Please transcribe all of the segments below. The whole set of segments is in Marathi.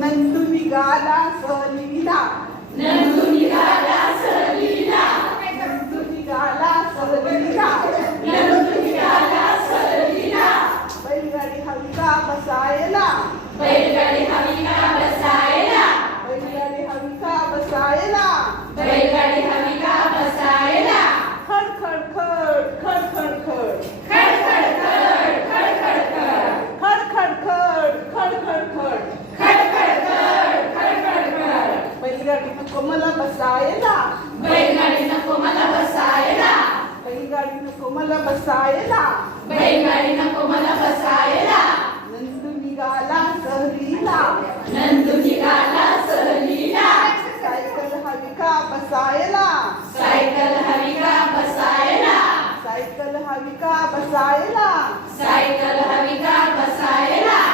नंदू निघाला सहलीला. नंदू निघाला सहलीला. नंदू निघाला सहलीला. नंदू निघाला सहलीला बैलगाडी हवी का बसायला बैलगाडी नको मला बसायला. नंदू निघाला सहलीला. नंदू निघाला सहलीला. सायकल हवी का बसायला? सायकल हवी का बसायला? सायकल हवी का बसायला? सायकल हवी का बसायला?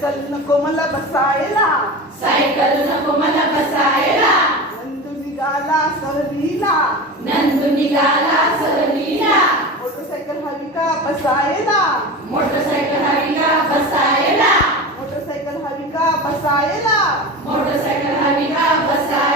सायकल नको मला बसायला. सायकल नको मला बसायला. नंदू निघाला सहलीला नंदू निघाला सहलीला मोटरसायकल हवी का बसायला? मोटरसायकल हवी का बसायला? मोटरसायकल हवी का बसायला? मोटरसायकल हवी का बसायला?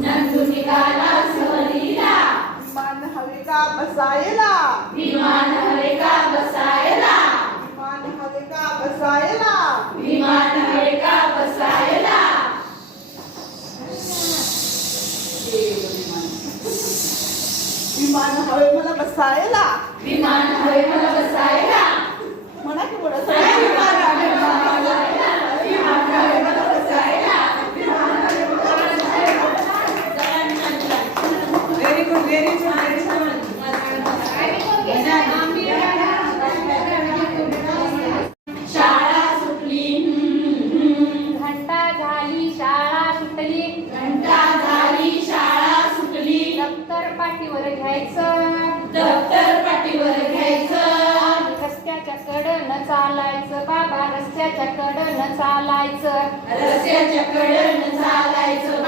बसायला. विमान हवे का बसायला. विमान हवे का बसायला. विमान हवे का बसायला. विमान हवे मला बसायला. विमान हवे मला बसायला म्हणा की बोला विमान हवे मला बसायला विमान हवे मला बसायला व्हेरी गुड व्हेरी गुड शाळा सुटली घंटा झाली शाळा सुटली घंटा झाली शाळा सुटली दप्तर पाठीवर घ्यायचं. दप्तर पाठीवर घ्यायचं. रस्त्याच्या कडनं चालायचं. बाबा रस्त्याच्या कडनं चालायचं. रस्त्याच्या कडन चालायचं.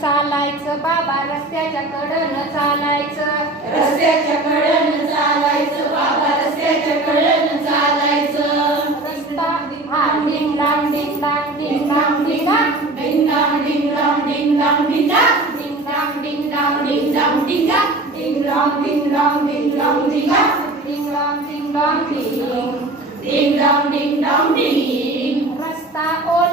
चालायचं बाबा रस्त्याच्या कडनं चालायचं रस्त्याच्या कडन चालायचं बाबा रस्त्याच्या कडन चालायचं रस्ता हा डिंग डांग डिंग डांग डिंग डांग डिंग डांग डिंग डांग डिंग डांग डिंग डांग डिंग डांग डिंग डांग डिंग डांग डिंग डांग डिंग डांग डिंग डांग डिंग डांग डिंग डांग डिंग डांग डिंग डांग डिंग डांग डिंग डिंग डांग डिंग डांग डिंग रस्ता ओलांडण्यापूर्वी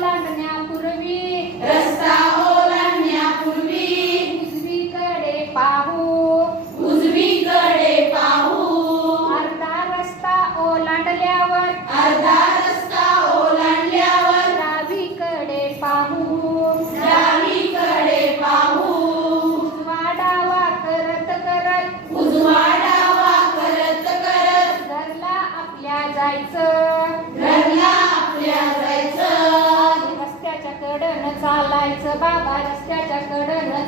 बाबा रस्त्याच्या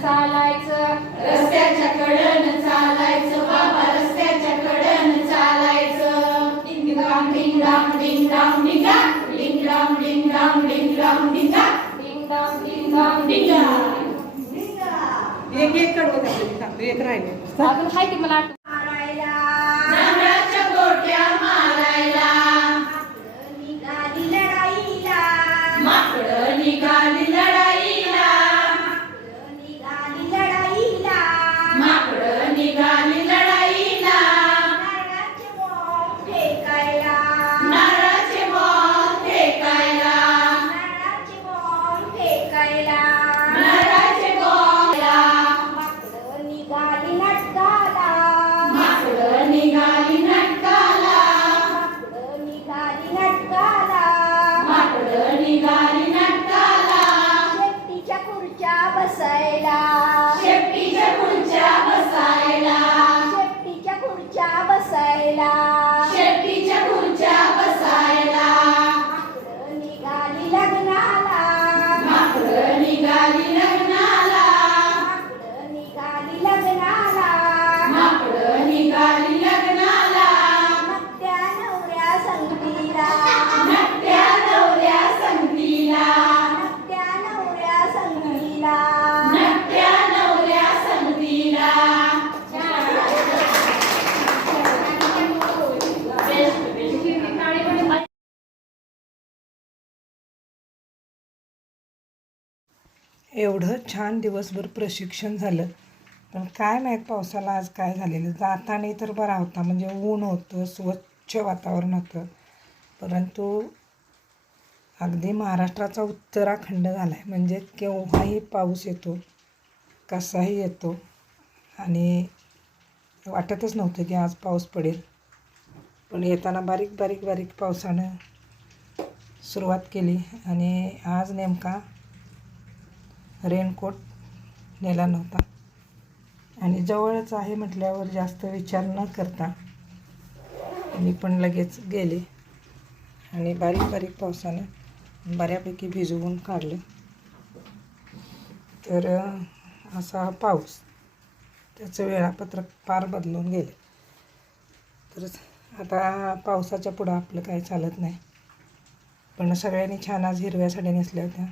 चालायचं. रस्त्याच्या कडनं चालायचं बाबा रस्त्याच्या चालायचं. एक एक एक राहिले. अजून मला Jaya एवढं छान दिवसभर प्रशिक्षण झालं. पण काय माहीत पावसाला आज काय झालेलं? जाताना तर बरा होता. म्हणजे ऊन होतं स्वच्छ वातावरण होतं. परंतु अगदी महाराष्ट्राचा उत्तराखंड झाला आहे म्हणजे केव्हाही पाऊस येतो कसाही येतो आणि वाटतच नव्हतं की आज पाऊस पडेल. पण येताना बारीक बारीक बारीक पावसानं सुरुवात केली. आणि आज नेमका रेनकोट नेला नव्हता. आणि जवळच आहे म्हटल्यावर जास्त विचार न करता मी पण लगेच गेले. आणि बारीक बारीक पावसानं बऱ्यापैकी भिजवून काढलं. तर असा हा पाऊस त्याचं वेळापत्रक फार बदलून गेले. तर आता पावसाच्या पुढं आपलं काही चालत नाही. पण सगळ्यांनी छान आज हिरव्या साड्या नेसल्या होत्या.